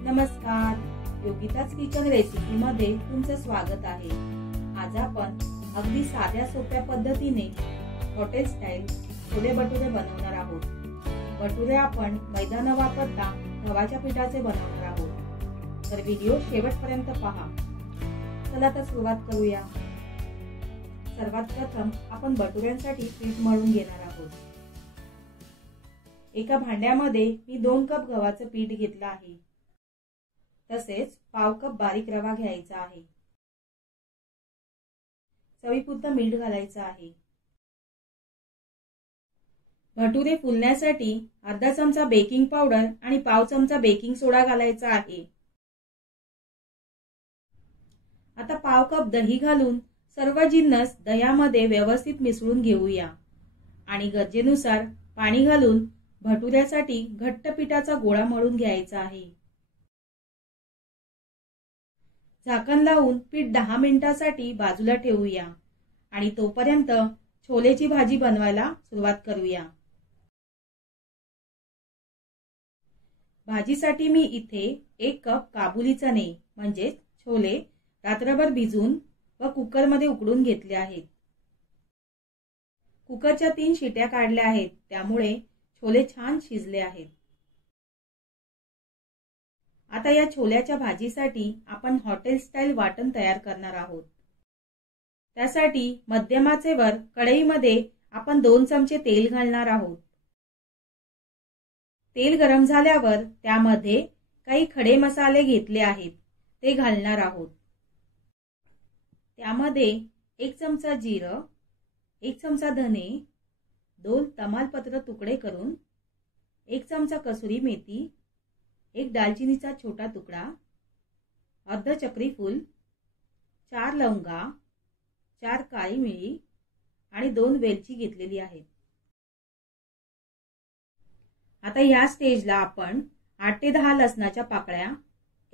नमस्कार, Yogita's kitchen recipe मध्ये तुमचं स्वागत आहे। आज आपण अगदी साध्या सोप्या पद्धतीने हॉटेल स्टाईल छोले भटुरे बनवणार आहोत। भटुरे आपण मैदा न वापरता गव्हाच्या पिठाचे बनवणार आहोत, तर व्हिडिओ शेवटपर्यंत पहा। चला तर सुरुवात करूया। सर्वात प्रथम आपण भटुऱ्यांसाठी पीठ मळून घेणार आहोत। एका भांड्यामध्ये मी 2 कप गव्हाचं पीठ घेतलं आहे। तसेच पाव कप बारीक रवा घ्यायचा आहे। चवीपुरतं मीठ घालायचं आहे। भटुरे फुलण्यासाठी अर्धा चमचा बेकिंग पावडर आणि पाव चमचा बेकिंग सोडा घालायचा आहे। आता पाव कप दही घालून सर्व जिन्नस दह्यामध्ये व्यवस्थित मिसळून घेऊया आणि गरजेनुसार पाणी घालून भटुऱ्यासाठी घट्ट पिठाचा गोळा मळून घ्यायचा आहे। झाकण लावून पीठ 10 मिनिटांसाठी बाजूला ठेवूया आणि तोपर्यंत छोलेची भाजी बनवायला सुरुवात करूया। भाजीसाठी मी इथे 1 कप काबुली चणे म्हणजे छोले रात्रभर भिजवून व कुकरमध्ये उकडून घेतले आहेत। कुकरच्या 3 शिट्या काढल्या आहेत, त्यामुळे छोले छान शिजले आहेत। आता या छोल्याच्या भाजीसाठी आपण हॉटेल स्टाईल वाटण तयार करणार आहोत। त्यासाठी मध्यम आचेवर कढईमध्ये आपण 2 चमचे तेल घालणार आहोत। तेल गरम झाल्यावर त्यामध्ये काही खडे मसाले घेतले आहेत ते घालणार आहोत। त्यामध्ये 1 चमचा जिरं, 1 चमचा धने, 2 तमालपत्र तुकडे करून, 1 चमचा कसुरी मेथी, 1 दालचिनीचा छोटा तुकडा, अर्ध चक्री फूल, 4 लवंगा, 4 काळी मिरी आणि 2 वेलची घेतलेली आहे। आता या स्टेजला आपण 8 ते 10 लसणाच्या पाकळ्या,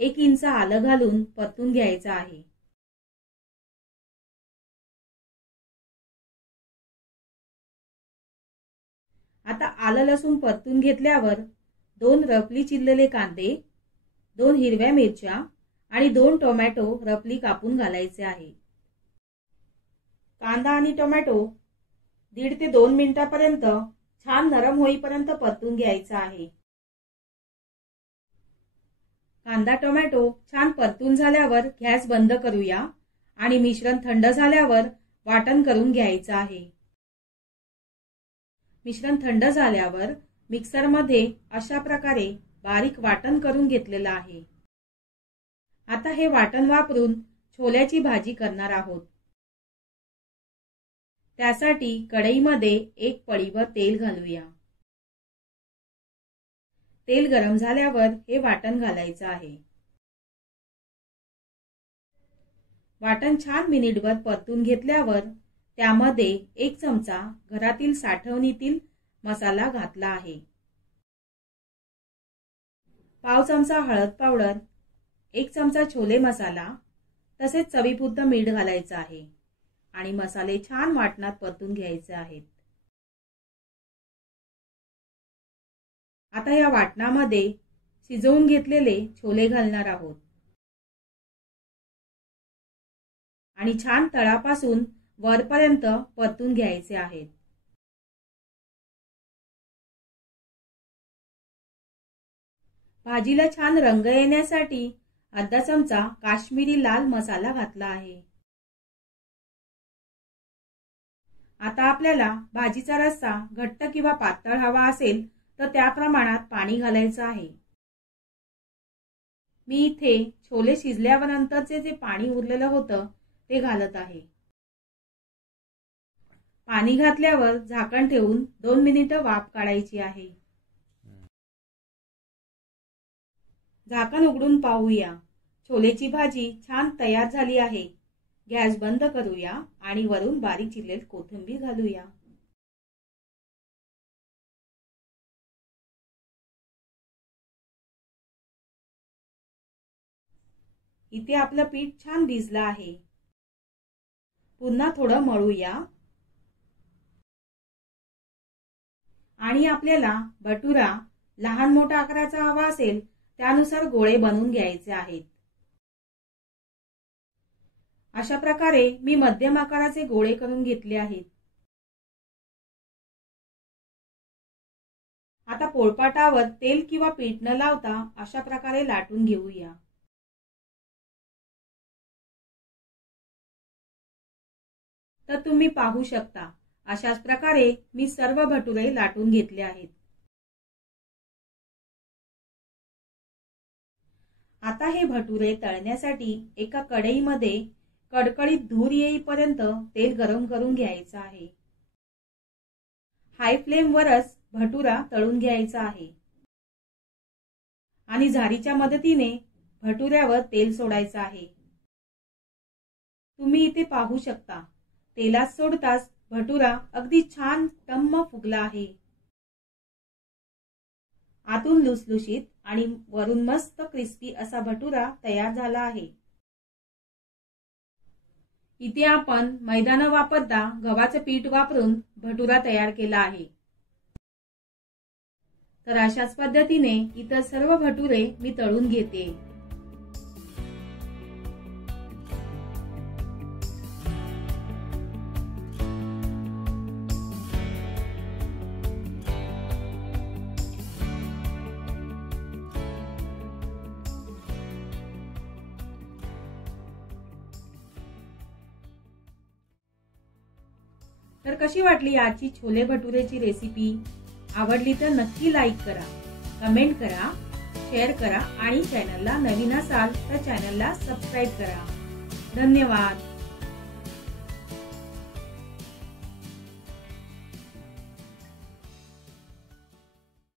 1 इंच आलं घालून परतून घ्यायचं आहे। आता आलं लसूण परतून घेतल्यावर 2 रफली चिरलेले कांदे, 2 हिरव्या मिरच्या आणि 2 टोमॅटो रफली कापून घालायचे आहे। कांदा आणि टोमॅटो 1.5 ते 2 मिनिटांपर्यंत छान नरम होईपर्यंत परतून घ्यायचा आहे। कांदा टोमॅटो छान परतून झाल्यावर गॅस बंद करूया आणि मिश्रण थंड झाल्यावर वाटण करून घ्यायचं आहे। मिश्रण थंड झाल्यावर मिक्सरमध्ये अशा प्रकारे बारीक वाटण करून घेतलेलं आहे। आता हे वाटण वापरून छोल्याची भाजी करणार आहोत। त्यासाठी कढईमध्ये 1 पळीभर तेल घालूया। तेल गरम झाल्यावर हे वाटण घालायचं आहे। वाटण छान मिनिटभर परतून घेतल्यावर त्यामध्ये 1 चमचा घरातील साठवणीतील मसाला घातला आहे। पाव चमचा हळद पावडर, 1 चमचा छोले मसाला, तसेच चवीपुरतं मीठ घालायचं आहे आणि मसाले छान वाटणात परतून घ्यायचे आहेत। आता या वाटणामध्ये शिजवून घेतलेले छोले घालणार आहोत आणि छान तळापासून वरपर्यंत परतून घ्यायचे आहेत। भाजीला छान रंग येण्यासाठी अर्धा चमचा काश्मीरी लाल मसाला घातला आहे। आता आपल्याला भाजीचा रस्सा घट्ट किंवा पातळ हवा असेल तर त्या प्रमाणात पाणी घालायचं आहे। मी इथे छोले शिजल्यावर नंतरचे जे पाणी उरलेलं होतं ते घालत आहे। पाणी घातल्यावर झाकण ठेवून 2 मिनिटं वाफ काढायची आहे। झाकण उघडून पाहूया, छोलेची भाजी छान तयार झाली आहे। गॅस बंद करूया आणि वरून बारीक चिरलेली कोथिंबीर घालूया। इथे आपलं पीठ छान भिजलं आहे। पुन्हा थोडं मळूया आणि आपल्याला भटुरा लहान मोठा आकाराचा हवा असेल त्यानुसार गोळे बनवून घ्यायचे आहेत। अशा प्रकारे मी मध्यम आकाराचे गोळे करून घेतले आहेत। आता पोळपाटावर तेल किंवा पीठ न लावता अशा प्रकारे लाटून घेऊया। तर तुम्ही पाहू शकता अशाच प्रकारे मी सर्व भटुरे लाटून घेतले आहेत। आता हे भटुरे तळण्यासाठी एका कढईमध्ये कडकडीत धूर येईपर्यंत तेल गरम करून घ्यायचं आहे। हाय फ्लेम वरच भटुरा तळून घ्यायचा आहे आणि झारीच्या मदतीने भटुऱ्यावर तेल सोडायचं आहे। तुम्ही इथे पाहू शकता तेलात सोडताच भटुरा अगदी छान टम्म फुगला आहे। आतून लुसलुशीत आणि वरून मस्त क्रिस्पी असा भटुरा तयार झाला आहे। इथे आपण मैदा न वापरता गव्हाचे पीठ वापरून भटुरा तयार केला आहे। तर अशाच पद्धतीने इतर सर्व भटुरे मी तळून घेते। तर कशी वाटली आजची छोले भटुरेची रेसिपी? आवडली तर नक्की लाईक करा, कमेंट करा, शेअर करा आणि चॅनलला नवीन असाल तर चॅनलला सबस्क्राईब करा। धन्यवाद।